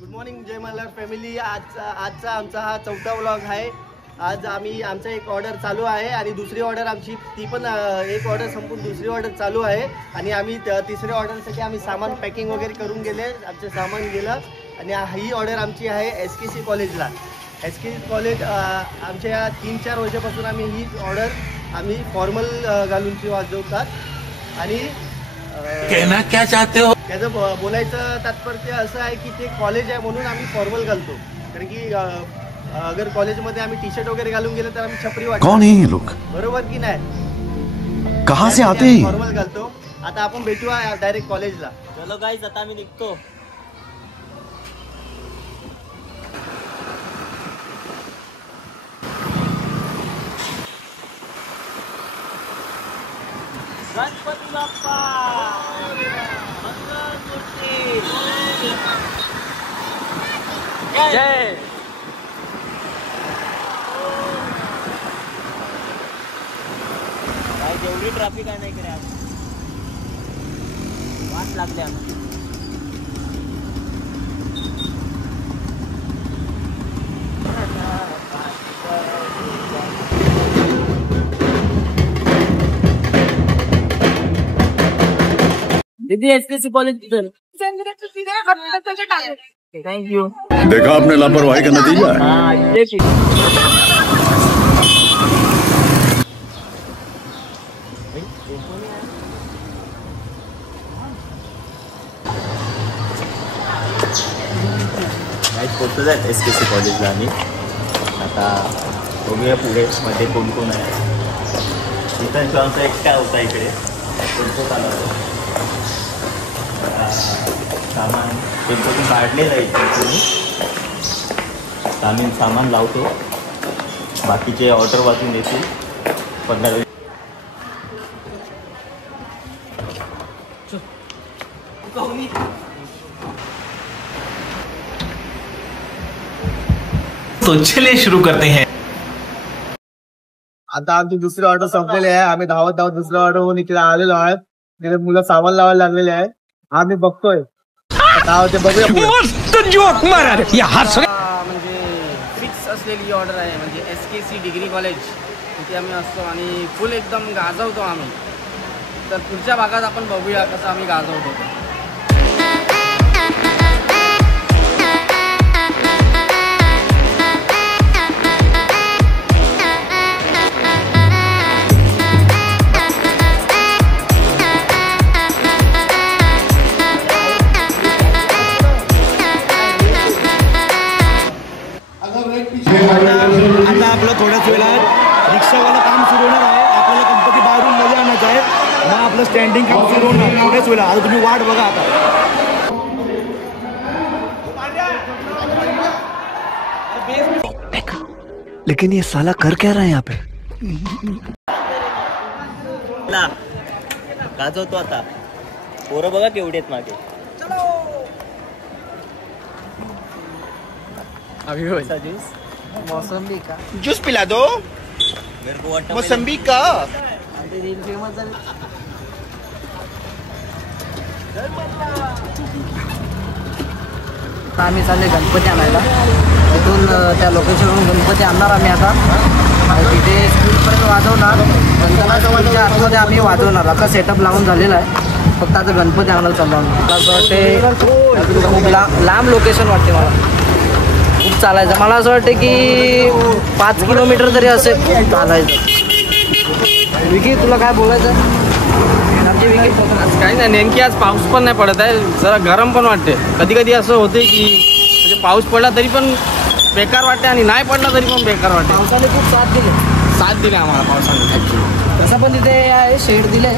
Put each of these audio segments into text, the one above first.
Good morning जय Malhar family. आजचा आमचा हा चौथा व्लॉग आहे. आज आमचा एक ऑर्डर चालू आहे आणि दुसरी ऑर्डर आमची ती पण एक ऑर्डर संपून दुसरी ऑर्डर चालू आहे आणि आम्ही तिसऱ्या ऑर्डरसाठी आम्ही सामान पॅकिंग वगैरे करून गेले. आमचं सामान गेलं आणि ही ऑर्डर आमची आहे SKC कॉलेजला. SKC कॉलेज आमच्या 3-4 वर्षापासून आम्ही ही ऑर्डर आम्ही फॉर्मल घालूनची वाजवतात आणि कहना क्या चाहते हो. त्याचं बोलायचं तात्पर्य असं आहे की ते कॉलेज आहे म्हणून आम्ही फॉर्मल घालतो. कारण की अगर कॉलेजमध्ये आम्ही टी-शर्ट वगैरे घालून गेलो तर आम्ही छपरी वाटतो. कौन है ये लोग, बरोबर की नाही? कहां से आते हैं? फॉर्मल घालतो. आता आपण भेटूया डायरेक्ट कॉलेजला. चलो गाइस, आता मी निघतो. गणपती बाप्पा मंगलमूर्ती जय. काय जेवढी ट्रॅफिक आहे नाही इकडे आज, वाट लागली आम्हाला. दीदी SKC कॉलेज थैंक यू. देखा आपने लापरवाही का नतीजा है. पोहोचत आहेत SKC कॉलेजला आम्ही. आता बघूया पुढे मध्ये कोण कोण आहे. इथं आमचा एकटा होता इकडे कोणतो आला सामान त्यांच्यातून काढलेलं आहे इथे. आम्ही सामान लावतो, बाकीचे ऑर्डर वाचून देतील 15. तो चलिए शुरू करते हैं. आता आमची दुसरी ऑर्डर संपलेली आहे. आम्ही धावत दुसऱ्या ऑर्डर होऊन इकडे आलेलो आहे. मुलं सामान लावायला लागलेले आहे. आम्ही बघतोय काय होते बघूया. म्हणजे फिक्स असलेली ऑर्डर आहे. म्हणजे SKC डिग्री कॉलेज तिथे आम्ही असतो आणि फुल एकदम गाजवतो आम्ही. तर पुढच्या भागात आपण बघूया कसं आम्ही गाजवतो. आता आपलं थोड्याच वेळात रिक्षावाला काम सुरू होणार आहे. आपल्याला गणपती बाहेरून मध्ये आणायचं आहे. मग आपलं स्टँडिंग काम सुरू होणार थोड्याच वेळा. आता तुम्ही वाट बघा. आता लेकिन ये साला कर क्या रहा है यहाँ पे. गाजवतो आता. पोरं बघा केवढे आहेत मागे. अभी वैसा जूस मौसम्बी का ज्यूस पिला दो. मेरे को वाटतं मोसंबी का. आम्ही चालले गणपती आणायला. तिथून त्या लोकेशनवरून गणपती आणणार आम्ही आता. तिथे स्कूलपर्यंत वाजवणार. गणपतीच्या आतमध्ये आम्ही वाजवणार. आता सेटअप लावून झालेला आहे. फक्त आता गणपती आणायला चाललो आम्ही. मला असं वाटते खूप लांब लोकेशन वाटते. मला खूप चालायचं. मला असं वाटतं की 5 किलोमीटर तरी असेल चालायचं. विकी तुला काय बोलायचं. आमचे विकी आज काही नाही. नेमकी आज पाऊस पण नाही पडत आहे. जरा गरम पण वाटते. कधी कधी असं होते की म्हणजे पाऊस पडला तरी पण बेकार वाटते आणि नाही पडला तरी पण बेकार वाटते. पावसाने खूप साथ दिले आम्हाला पावसाने. ॲक्च्युली तसं पण तिथे आहे शेड दिले.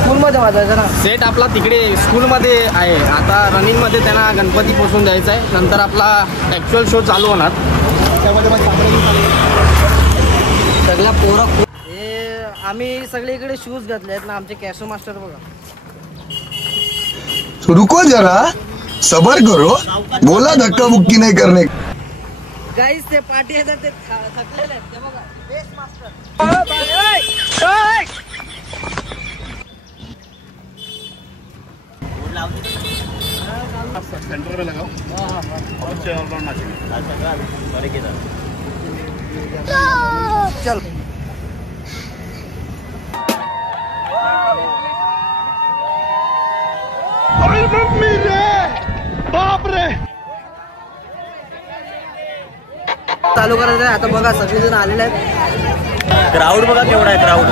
स्कूलमध्ये वाजायचं ना. सेट आपला तिकडे स्कूलमध्ये आहे. आता रनिंगमध्ये त्यांना गणपती पोचून द्यायचा आहे. नंतर आपला ॲक्च्युअल शो चालू होणार. त्यामध्ये मग सगळ्या पोरं हे आम्ही सगळीकडे शूज घातले आहेत ना. आमचे कॅशो मास्टर बघा. रुको जरा सबर करो. बोला धक्का मुक्की नहीं करने. गाईस ते पार्टी येतात ते थकलेले आहेत. ते बघा बेस मास्टर. सेंटर में लगाओ और ऑलराउंड नाचेंगे आज सगळं बरे केलं चल चालू करायचं आहे आता. बघा सगळेजण आलेले आहेत. क्राऊड बघा केवढा आहे क्राऊड.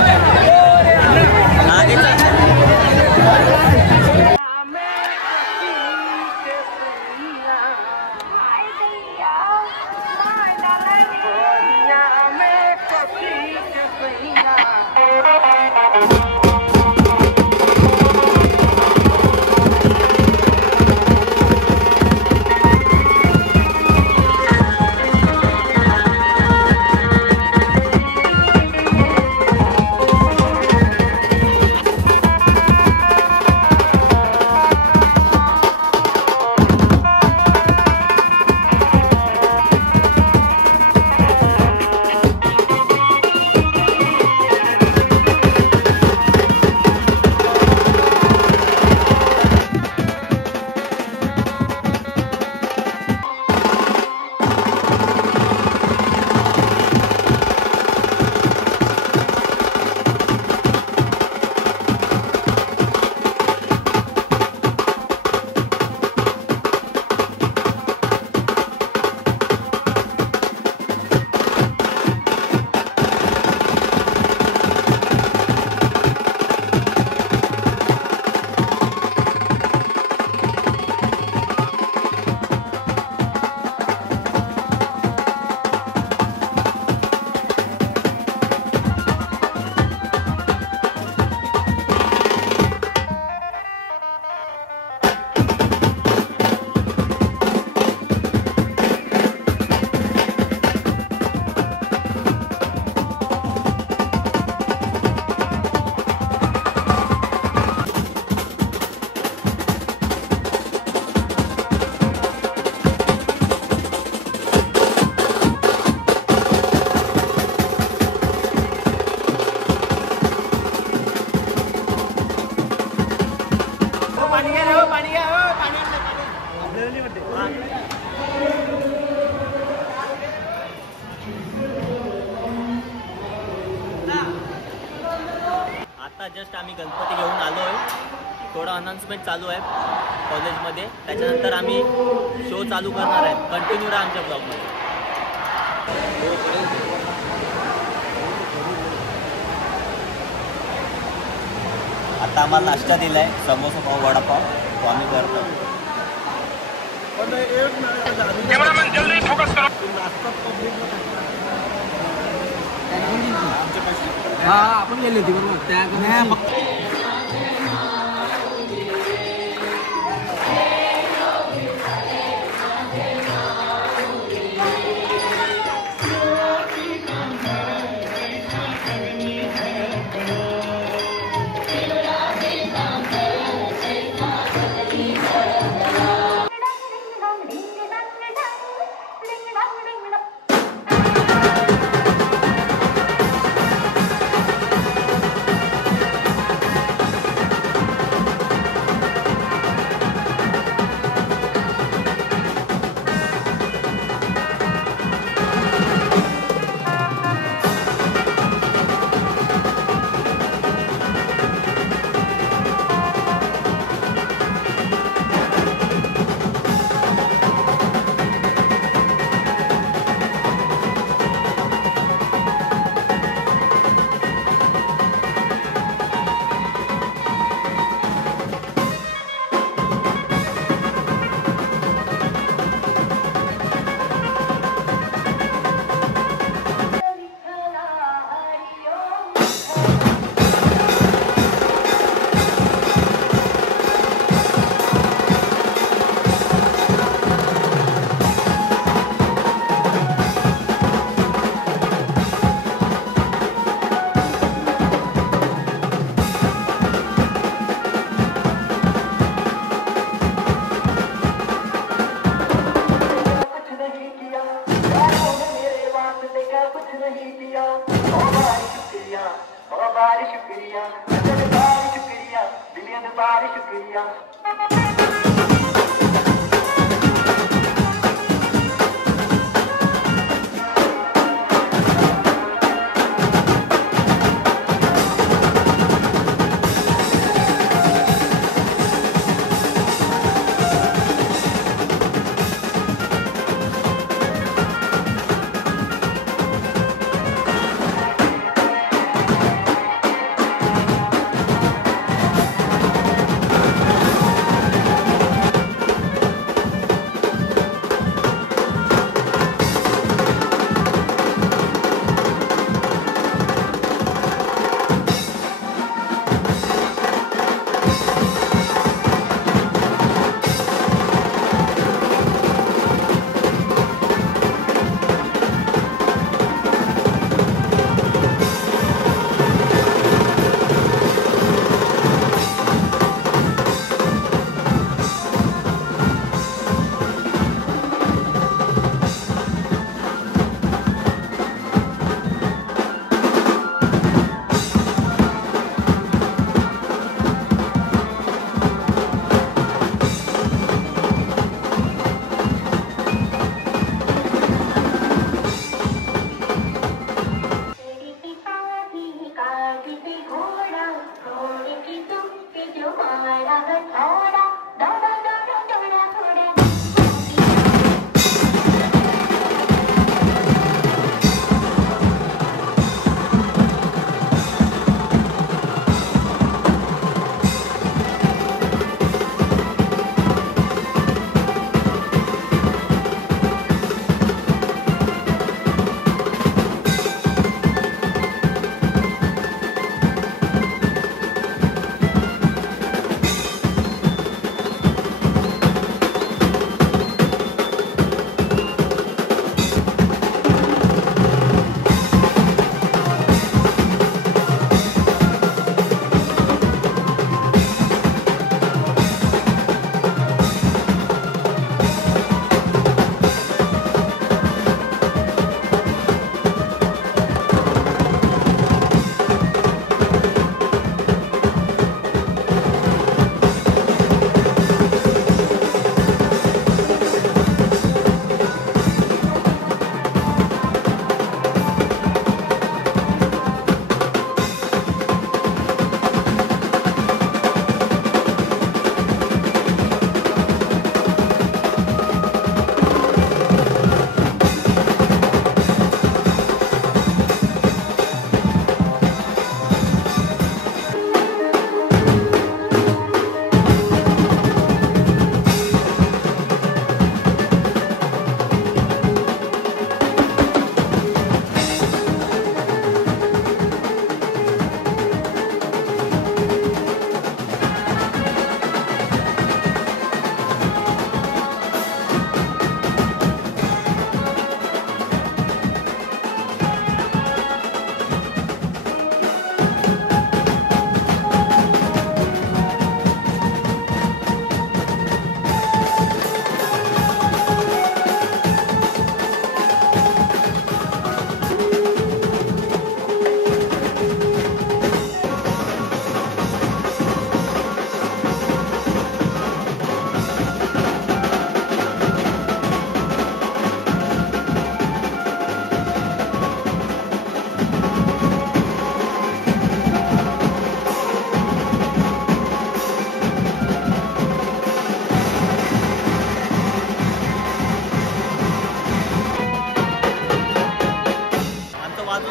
आता जस्ट आम्ही गणपती घेऊन आलो आहे. थोडं अनाउन्समेंट चालू आहे कॉलेजमध्ये. त्याच्यानंतर आम्ही शो चालू करणार आहे. कंटिन्यू राहा आमच्या ब्लॉगमध्ये. आता आम्हाला नाश्ता दिला आहे समोसा पाव वडापाव तो आम्ही करतो. हा आपण गेली होती बरोबर त्या शुक्रिया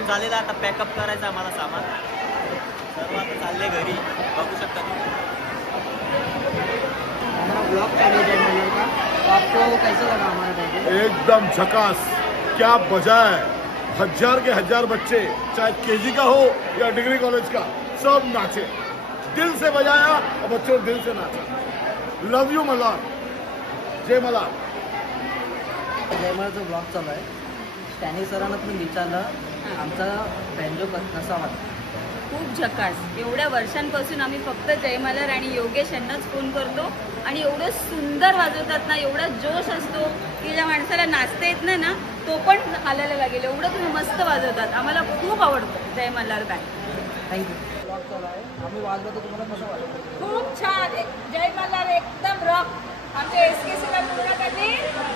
झालेला आता पॅकअप करायचं आम्हाला सामान. सर्व आता चालले घरी, बघू शकता तुम्ही. ब्लॉग चालू है का, तो आपको कैसा लगा हमारा बैग? एकदम झकास, क्या बजाए. 1000 के 1000 बच्चे, चाहे केजी का हो या डिग्री कॉलेज का, सब नाचे, दिल से बजाया और बच्चों दिल से नाचा. लव यू मल्हार, जय मल्हार. जयमळाचा ब्लॉग चालू आहे. त्यांनी सरांना तुम्ही विचारलं आमचा बँजो कसा वाटतो. खूप झकास. एवढ्या वर्षांपासून आम्ही फक्त जयमल्हार आणि योगेश यांनाच फोन करतो आणि एवढं सुंदर वाजवतात ना, एवढा जोश असतो की ज्या माणसाला नाचता येत नाही ना तो पण हालायला लागेल, एवढं तुम्ही मस्त वाजवतात. आम्हाला खूप आवडतं जयमल्हार बँड. थँक्यू. ब्लॉग चालू आहे, आम्ही वाजलो तर तुम्हाला कसं वाटतं? खूप छान. जयमल्हार एकदम रॉक. आमच्या SKCला पूर्ण त्यांनी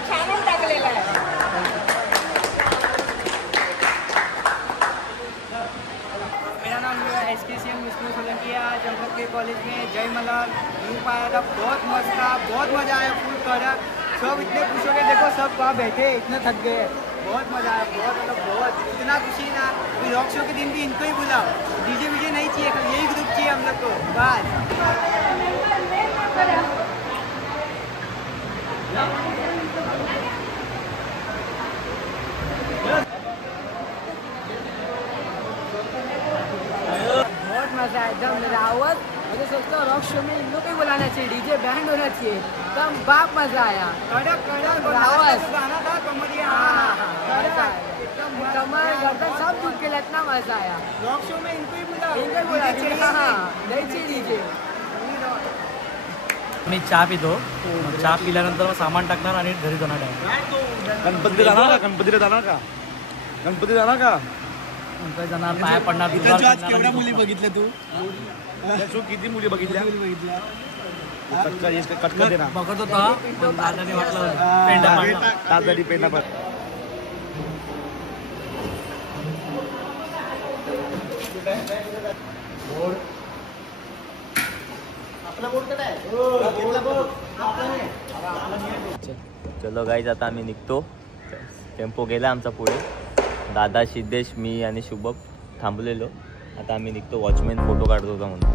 छानच टाकलेलं आहे. मेरा नाम SKCM विष्णु सोलंकी है. आज हम लोग के कॉलेज में जयमल्हार ग्रुप आया था. बहुत मस्त था, बहुत मज़ा आया. फुल कड़क, सब इतने खुश हो गए. देखो सब वहाँ बैठे इतने थक गए. बहुत मज़ा आया, बहुत मतलब बहुत इतना खुशी ना. रॉक शो के दिन भी इनको ही बुलाओ. डीजे वीजे नहीं चाहिए, यही ग्रुप चाहिए हम लोग को बस. बहुत मजा आया एकदम. मेरा आवाज मुझे सोचता हूँ रॉक शो में इन लोग को ही बुलाना चाहिए, डीजे बैंड होना चाहिए. एकदम बाप मजा आया. कड़क कड़क आवाज गाना था कॉमेडी. कमर गर्दन सब दुख के इतना मजा आया. रॉक शो में इनको ही बुला. नहीं चाहिए डीजे. मी चहा पितो. चहा पिल्यानंतर मग सामान टाकणार आणि घरी जाणार आहे. गणपती जाणार का? गणपतीला जाणार का? गणपती जाणार का? गणपती जाणार, पाया पडणार. केवढ्या मुली बघितल्या तू? किती मुली बघितल्या? बघत होता पण दादाने वाटलं पेंडा पाडला. दादानी पेंडा पाडला. चलो गाईज, आता आम्ही निघतो. टेम्पो गेला आमचा पुढे. दादा, सिद्धेश, मी आणि शुभम थांबलेलो. आता आम्ही निघतो. वॉचमॅन फोटो काढत होता म्हणून.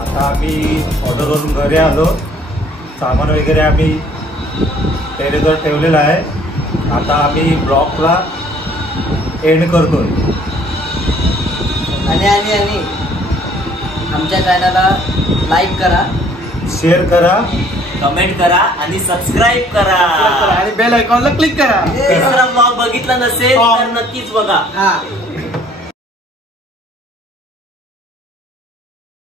आता आम्ही ऑर्डरवरून घरी आलो. सामान वगैरे आम्ही टेरेसवर ठेवलेलं आहे. आता आम्ही ब्लॉगला एंड करतोय. आणि आमच्या चॅनलला लाईक करा, शेअर करा, कमेंट करा आणि सबस्क्राईब करा आणि बेल आयकॉनला क्लिक करा. तिसरा ब्लॉग बघितला नसेल तर नक्कीच बघा.